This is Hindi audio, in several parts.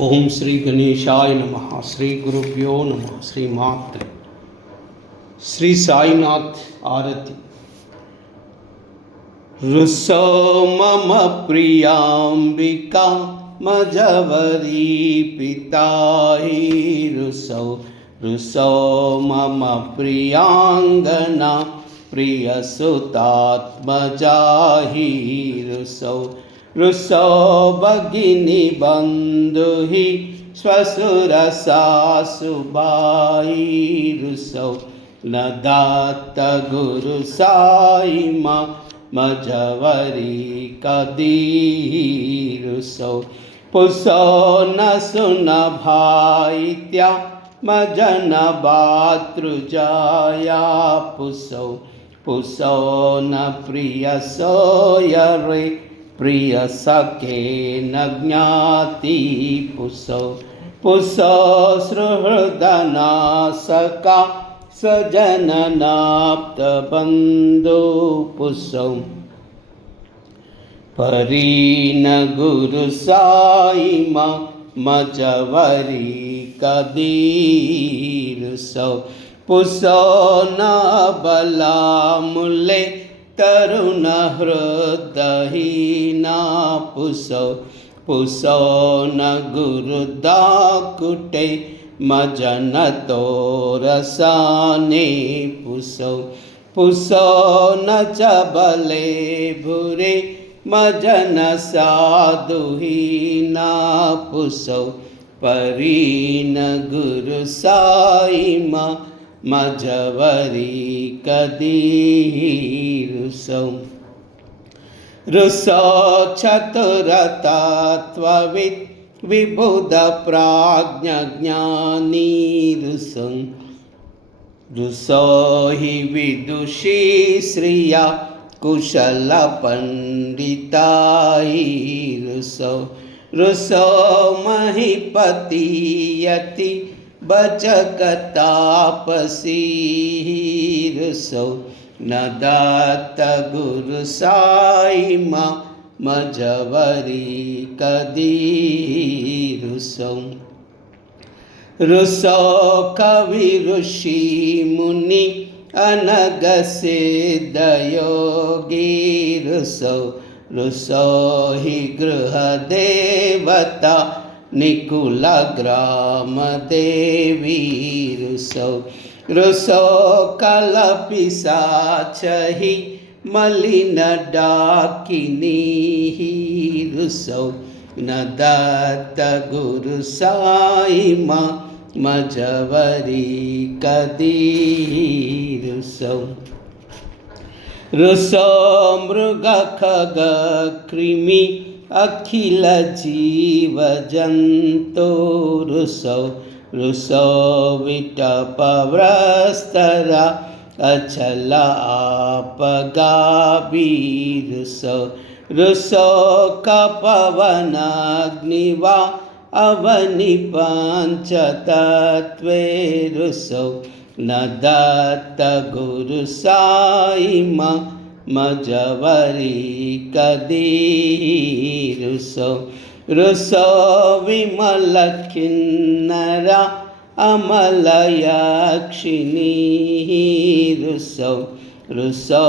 ओम श्री गणेशाय नमः। श्री गुरुभ्यो नमः। श्री मात्रे। श्री साईनाथ आरती। रुसो मम प्रियांबिका मजवरी पिताहि रुसो रुसो मम प्रियांगना प्रियसुतात्मजाहि रुसो रुसो भगिनी बंधुहि श्वशुर सासुबाई रुसो न दात गुरु साई मजवरी कदी रुसो पुसो न सुन भाई त्या मजन भातृजाया पुसो पुसो न प्रिय सोयरे प्रिय सखे न ज्ञाति पुसो पुसो सुहृदनासका सजननाप्त बंधु पुसो परीन गुरु साई मजवरी कदीरुसो पुसो न बला मुले तरुण हृदहीना पुसो पुसो न गुरुदाकुटे मजन तोरसाने पुसो पुसो न चबले भुरे मजन साधुहीना पुसो परीन गुरु साई मजवरी कदीरुसो रुसो चतुरतत्त्ववित् विबुध प्राज्ञ ज्ञानी रुसो रुसो हि विदुषी श्रिया कुशल पंडिताई रुसो रुसो महीपति यति बचकतापसी रुसो न दात गुरु साई मजवरी कदी रुसो रुसो कवि ऋषि मुनि अनग सिद्ध योगी रुसो रुसो हि गृह देवता निकुल ग्राम देवी रुसो रुसो कलपिशाचहि मलिन डाकिनी रुसो न दत्त गुरु साई मजवरी कदी रुसो रुसो मृग खग कृमि अखिल जीव जंतु रुसो रुसो विटपव्रस्तरा अचल आपगाबी रुसो रुसो कपवनाग्निवा अवनि पंचतत्वे रुसो न दत्त गुरु साई मजवरी कदी रुसो रुसो विमल किन्नरा अमल यक्षिणी रुसो रुसो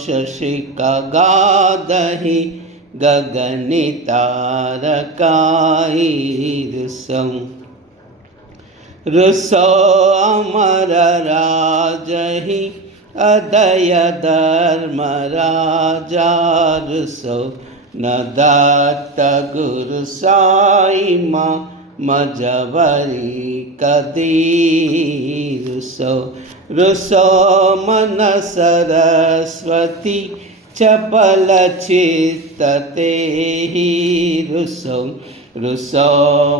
शशिका गादहि गगनि तारकाई रुसो रुसो अमर राजहि अदय धर्म राजा रुसो न दत्त गुरु साई मजवरी कदी रुसो रुसो मन सरस्वती चपल चित्तते रुसो रुसो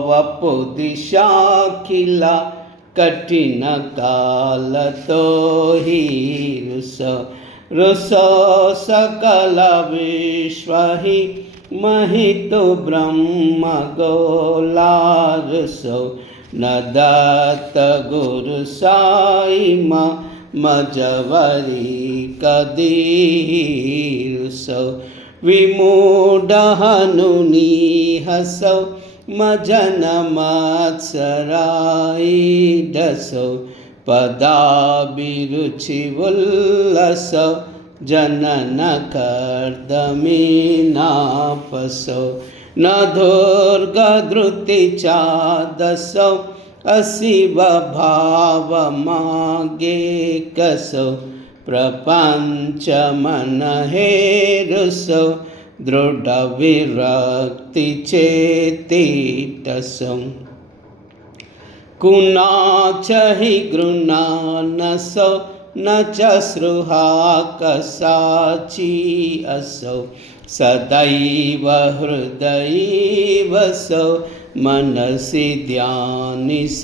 वपु दिशा किला कठिन काल तो ही रुसो रुसो सकल विश्व ही महितो ब्रह्म गोला रुसो न दत्त गुरु साई मजवरी कदी रुसो विमूढ़ हनुनी हसौ मजन मत्सराईडसौ पदाभिरुचिवुल्लसौ जनन कर्दमीनापसौ न दुर्गधृतिचादसौ अशिवभावमागेकसौ प्रपञ्चमनहेरुसौ दृढविरक्तिचेतिटसौ कुना च हि गृह्णानसौ न च स्पृहा कसाची असौ सदैव हृदयैवसौ मनसि ध्यानिसायैवसौ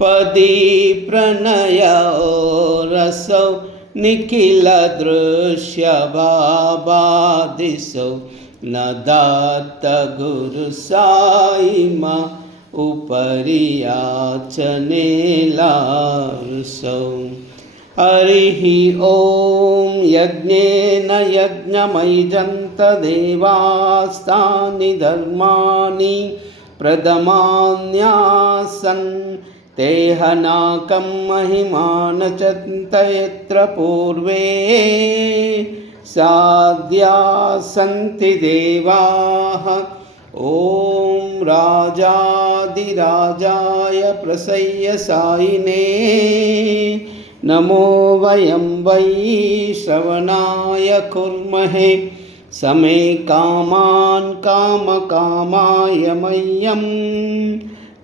पदी प्रणयोरसौ निखिलदृश्यभावादिसौ न दत्तगुरुसायिमा उपरि याचनेलारुसौ हरिः ॐ यज्ञेन यज्ञमयजन्त देवास्तानि धर्माणि प्रदमान्यासन् तेहनाकं महिमान चन्तयत्र पूर्वे साध्या सन्ति देवाः ॐ राजाधिराजाय प्रसय्य सायिने नमो वयं वै श्रवणाय कुर्महे समे कामान् कामकामाय मह्यं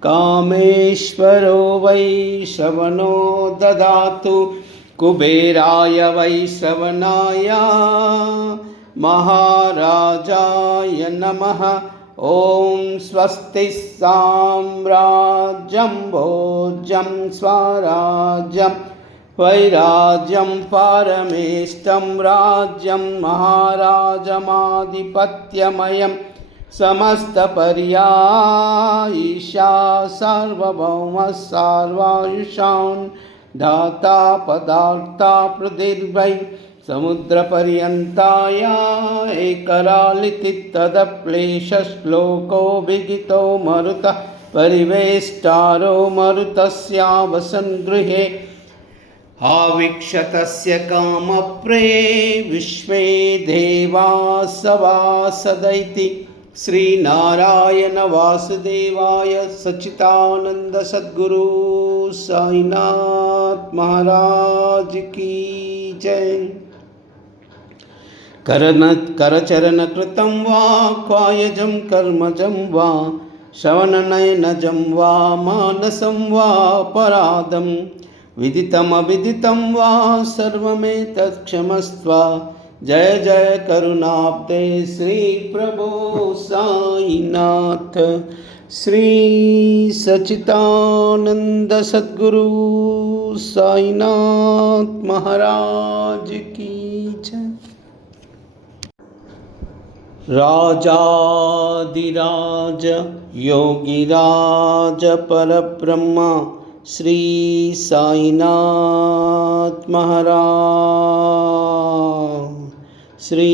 कामेश्वरो वै श्रवणो ददातु कुबेराय वै श्रवणाय महाराजाय नमः ॐ स्वस्ति साम्राज्यं भोज्यं स्वराज्यं वैराज्यं परमेष्टं राज्यं महाराजमाधिपत्यमयं समस्तपर्यायिषा सार्वभौमः सर्वायुषान् दाता पदार्था पृथिर्वै समुद्रपर्यन्ताया एकरालिति तदप्लेशश्लोको विदितो मरुतः परिवेष्टारो मरुतस्यावसन् गृहे आवीक्षतस्य कामप्रे विश्वे देवासवासदैति श्रीनारायण वासुदेवाय सच्चिदानंद सद्गुरु साईनाथ महाराज की जय। करचरणकृतं वा कायजं कर्मजं वा श्रवणनयनजं वा मानसं वा पराधं विदितमविदितं वा सर्वमेतत् क्षमस्व। जय जय करुणाब्दे श्री प्रभो साईनाथ श्री सच्चिदानंद सद्गुरु साईनाथ महाराज की जय। राजाधिराज योगिराज परब्रह्म श्री साईनाथ महाराज श्री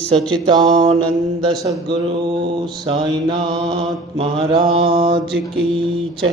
सच्चिदानंद सद्गुरु साईनाथ महाराज की जय।